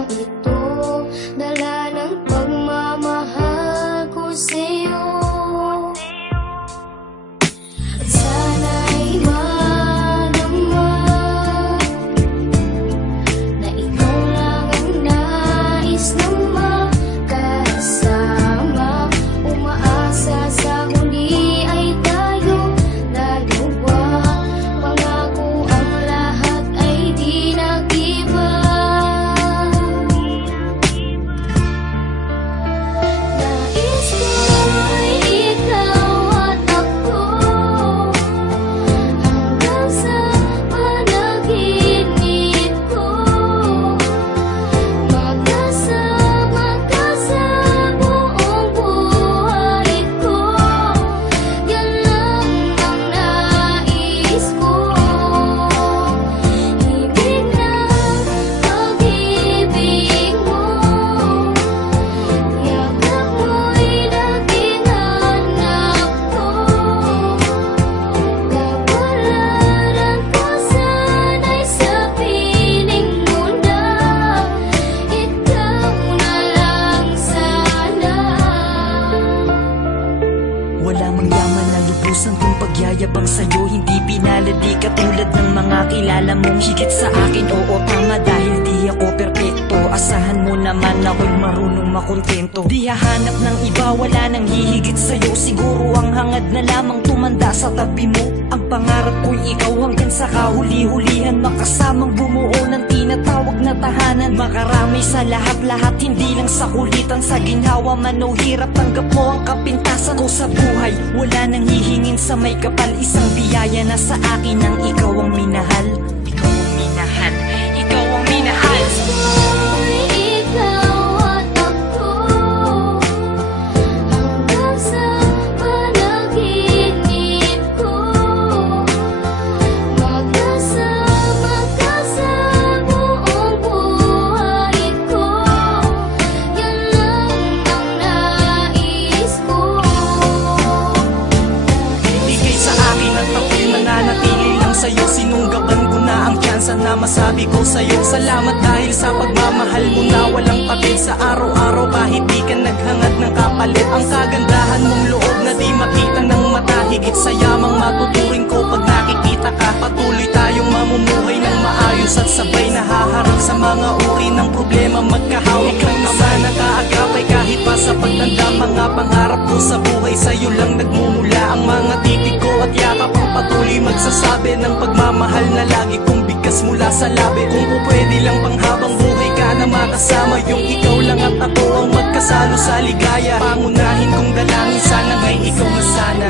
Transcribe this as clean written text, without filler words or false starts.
lang ito, dala ng pagmamahal ko sa'yo. At sana'y madama na ikaw lang ang nais na magkasama. Umaasa sa huli ay tayo dalawa. Pangako ang lahat ay di nag-iba. Nais ko ay ikaw at ako, hanggang sa panaginip ko. Magkasama ka sa buong buhay ko. Yan lang ang nais ko. Ibig na pag-ibig mo, yakap mo'y laging hanap ko. Kapalaran ko sana'y sa piling mo na ikaw na lang sana. Wala mang yaman na lubusan kung pagyayabang sa'yo. Hindi pinalad, di katulad ng mga kilala mong higit sa akin. Oo, tama, dahil di ako perpekto. Asahan mo naman ako'y marunong makontento. Di hahanap ng iba, wala nang hihigit sa'yo. Siguro ang hangad na lamang tumanda sa tabi mo. Ang pangarap ko'y ikaw hanggang sa kahuli-hulihan, makasamang bumuo ng tinatawag na tahanan. Makaramay sa lahat-lahat, hindi lang sa kulitan. Sa ginhawa man o hirap, tanggap mo ang kapintasan ko sa buhay. Wala nang hihingin sa may kapal, isang biyaya na sa akin ang ikaw ang minahal. Ikaw ang minahal, ikaw ang minahal. Nais ko ay ikaw at ako, hanggang sa panaginip ko. Magkasama ka sa buong buhay ko. Yan lang ang nais ko. Ibigay sa akin at ako'y mananatili lang sa'yo. Sinunggaban ko na ang tsansa na masabi ko sa'yo. Salamat dahil sa pagmamahal mo na walang patid. Sa araw-araw kahit di ka naghangad ng kapalit. Ang kagandahan mong loob na di makita ng mata. Higit sa yamang matuturing ko pag nakikita ka. Patuloy tayong mamumuhay ng maayos at sabay nahaharap sa mga uri ng problema. Magkahawak lang naman ang kaagapay kahit pa sa pagtanda. Mga pangarap ko sa buhay sa'yo lang nagmumula. Ang mga titig ko at yakap ang patuloy magsasabi ng pagmamahal na lagi kong bigkas mula sa labi. Kung po pwede lang panghabang buhay ka na makasama, yung ikaw lang at ako ang magkasalo sa ligaya. Pangunahin kong dalangin sana ngay ikaw na sana.